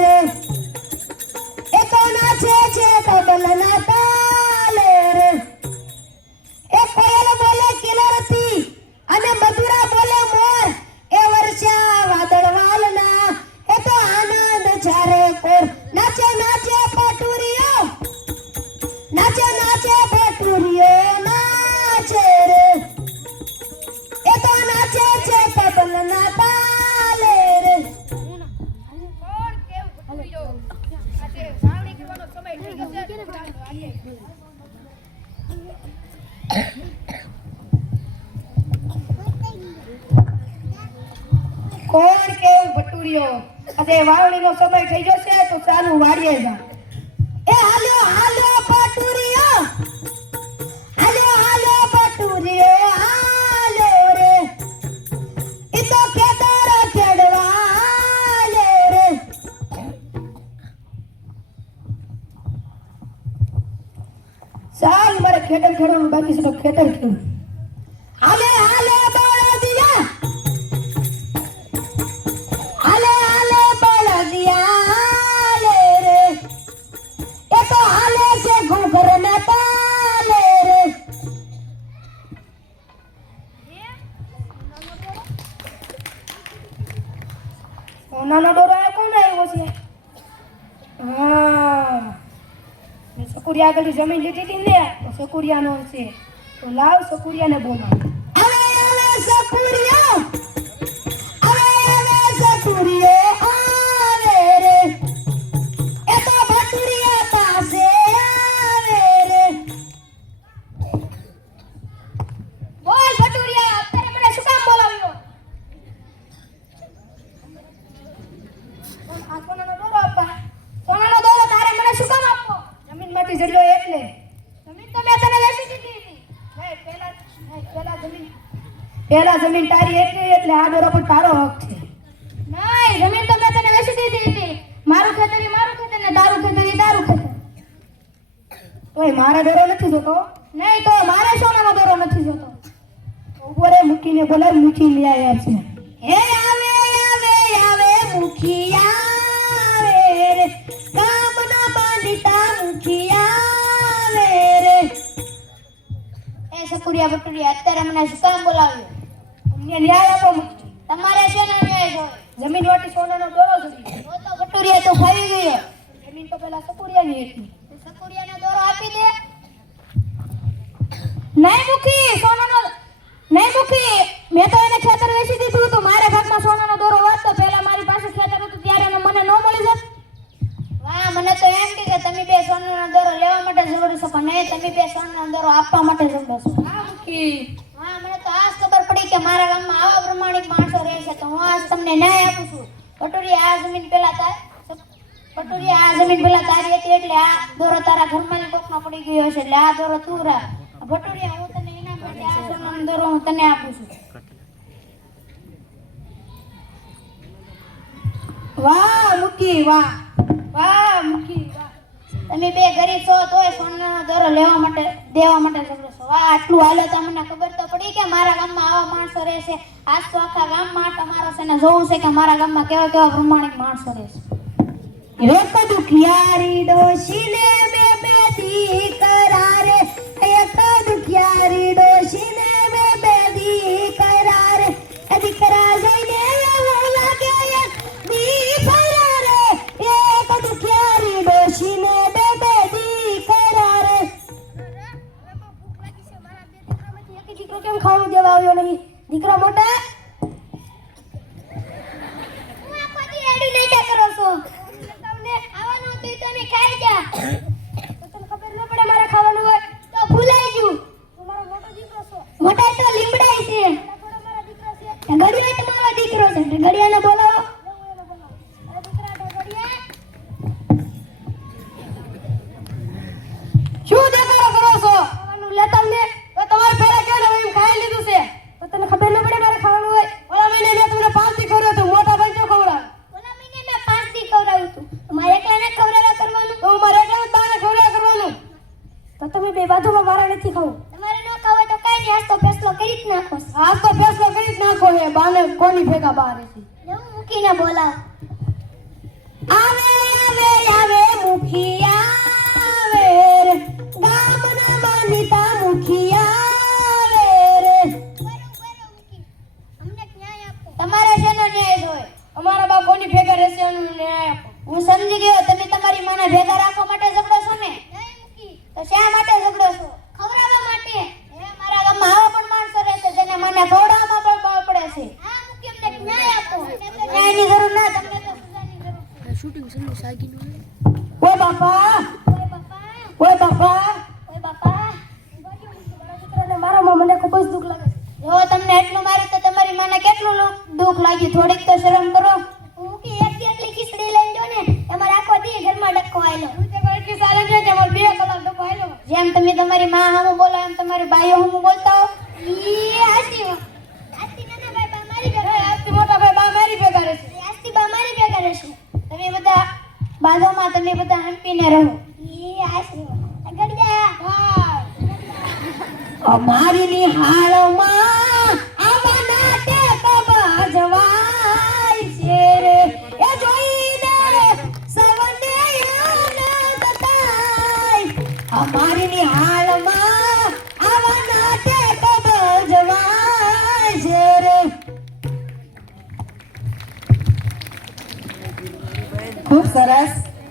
રે એ તો નાચે છે તબલના તાલે રે એ કોયલ બોલે કિલરતી અને મધુરા બોલે મોર એ વર્ષા વાદળવાલના એ તો આનંદ જારે કોર નાચે નાચે પટુરીઓ નાચે નાચે પટુરીઓ નાચે રે એ તો નાચે છે તબલના તાલે રે કોણ કેવું પટુરીઓ આજે સાવણી કરવાનો સમય થઈ ગયો છે કોણ કેવું ભટુરીઓ આજે વાવણીનો સમય થઈ ગયો છે તો ચાલુ વાડીએ જા એ હાલ્યો હાલ્યો ભટુરીઓ હાલ્યો હાલ્યો ભટુરીઓ હાલ્યો રે એ તો ખેતર ખેડવા હાલ્યો રે ચાલ મારે ખેતર ખેડવાનું બાકી છે તો ખેતર ખેડ હાલે હાલે બળદિયા હાલે હાલે બળદિયા હાલે રે એ તો હાલે છે ઘૂઘરના તાલે રે સોનાનો દોરો આ કોણ આવ્યો છે હા મેં સકુરિયા આગળ જમીન લીધી હતી ને તો સકુરિયાનો છે તો લાવ સકુરિયાને બોલા હવે હવે સકુરિયો હવે હવે સકુરિયો આવે રે એ તો ભટુરિયા પાસે આવે રે બોલ ભટુરિયા અત્યારે મને શું કામ બોલાવ્યો આ સોનાનો દોરો આપવા સોનાનો દોરો તારે મને શું કામ આપવો જમીનમાંથી જડ્યો એટલે જમીન તો મેં તને વેચી દીધી હતી પેલા જમીન તારી એટલે આ દોરો પણ તારો હક છે નહીં જમીન તો મેં તને વેચી દીધી હતી મારું ખેતર ને તારું ખેતર તોય મારા દોરો નથી જોતો નહીં તો મારે સોનાનો દોરો નથી જોતો ઉભો રે મૂકીને બોલે મૂકી લઈ આવ્યા છે હે આવે આવે આવે મૂકી આવે રે કામના બાંધતા મૂકી આવે રે એ સકુરિયા ભટુરિયા અત્યારે મને શું કામ બોલાવ્યો અમને ન્યાય આપો મૂકી તમારે શેનો ન્યાય જોવે જમીન વાટી સોનાનો દોરો જોડી તો ભટુરિયા તો ફાવી ગયો જમીન તો પેલા સકુરિયાની હતી સકુરિયાનો દોરો આપી દે નહીં મૂકી સોનાનો નહીં મૂકી મેં તો એને ખેતર વેચી દીધું તો મારા ભાગમાં સોનાનો દોરો વાળતો પહેલા મારી પાસે ખેતર હતું ત્યારે એને મને ન મળી જત વાહ મને તો એમ કે તમે બે સોનાનો દોરો લેવા માટે ઝઘડો છો પણ નહીં તમે બે સોનાનો દોરો આપવા માટે ઝઘડો છો હા મૂકી હા મને તો આજ ખબર પડી કે મારા ગામમાં આવા પ્રમાણિક માણસો રહે છે તો હું આજ તમને ન્યાય આપું છું ભટુરિયા આ જમીન પેલા તારી હતી એટલે આ દોરો તારા ઘરમાં કોકનો પડી ગયો છે એટલે આ દોરો તું રાખ ભટુરિયા હું તને ઇનામ માટે આ સોનાનો દોરો હું તને આપું છું વાહ મૂકી વાહ વાહ મૂકી વાહ તમે બે ગરીબ છો તોય સોનાનો દોરો દેવા માટે ઝઘડો છો વાહ આટલું હાલે તો મને ખબર તો પડી કે મારા ગામમાં આવા માણસો રહે છે આજ તો આખા ગામમાં તમારો છે ને જોવું છે કે મારા ગામમાં કેવા કેવા પ્રમાણિક માણસો રહે છે એક દુખિયારી ડોશીને બે બે દીકરા રે એક દુખિયારી ડોશીને બે બે દીકરા રે દીકરા જોઈને એવું લાગે દી ફરા રે એક દુખિયારી ડોશીને બે બે દીકરા રે દીકરો કેમ ખાવાનું દેવા આવ્યો નહીં દીકરા મોટા ગડિયાને બોલાવો શું દેખાડો કરો છો ખાવાનું લેતા ને તો તમારે પહેલા કેડો એમ ખાઈ લીધું છે તો તને ખબર ન પડે મારે ખાવાનું હોય ઓલા મહિને મેં તમને 5 દી ખવડાવ્યું હતું મોટા ભાઈ જો ખવડાવ્યું ઓલા મહિને મેં 5 દી ખવડાવ્યું હતું મારે એકલાને ખવડાવવા કરવાનું તો મારે એકલાને તારે ખવડાવવા કરવાનું તો તમે બે બાજુમાં મારા નથી ખાવું તમારે ન ખાવ તો કઈ નહીં આજ તો ફેસલો કરી જ નાખો હે બાને કોની ભેગા બહાર છે હું મૂકીને બોલાવ આવે આવે આવે મુખિયા આવે રે ગામના માનીતા મુખિયા આવે રે તમારે શેનો ન્યાય હોય અમારા બા કોની ભેગા રહેશે એનો ન્યાય આપો. હું સમજી ગયો તમે તમારી માને ભેગા રાખવા માટે ઝઘડો છો ને તો શા માટે ઝઘડો છો ખવડાવવા માટે મારા ગામમાં આવા પણ માણસો રહે છે જેને મને ખવડાવવામાં પણ બળ પડે છે હા મુખી અમને ન્યાય આપો ન્યાયની જરૂર ના તમને તો સજાની જરૂર છે શૂટિંગ શરૂ સાગીનું ઓય બાપા ઓય બાપા ઓય બાપા ઓય બાપા દીકરાને મારામાં મને ખૂબ જ દુઃખ લાગે છે. જો તમને એટલું માર્યું તો તમારી માને કેટલું દુઃખ લાગ્યું થોડીક તો શરમ કરો મુખી એટલી ખીચડી લઈને જો ને તમારે આખો દી ઘરમાં ડક્કો આયલો હું તે કોઈ એટલી સાલે છે કે અમારે 2 કલાક ડબ્બો આયલો. જેમ તમે તમારી માં હામું બોલો એમ તમારી બાઈઓ હામું બોલતા હો ઈ આસ્તી નાના ભાઈ બા મારી ભેગા આજથી મોટા ભાઈ બા મારી ભેગા રહેશે. આસ્તી બા મારી ભેગા રહેશે તમે બધા બાજુમાં તમે બધા હંપીને રહો ઈ આસ્તી ગડિયા હા અમારી નિહાળમાં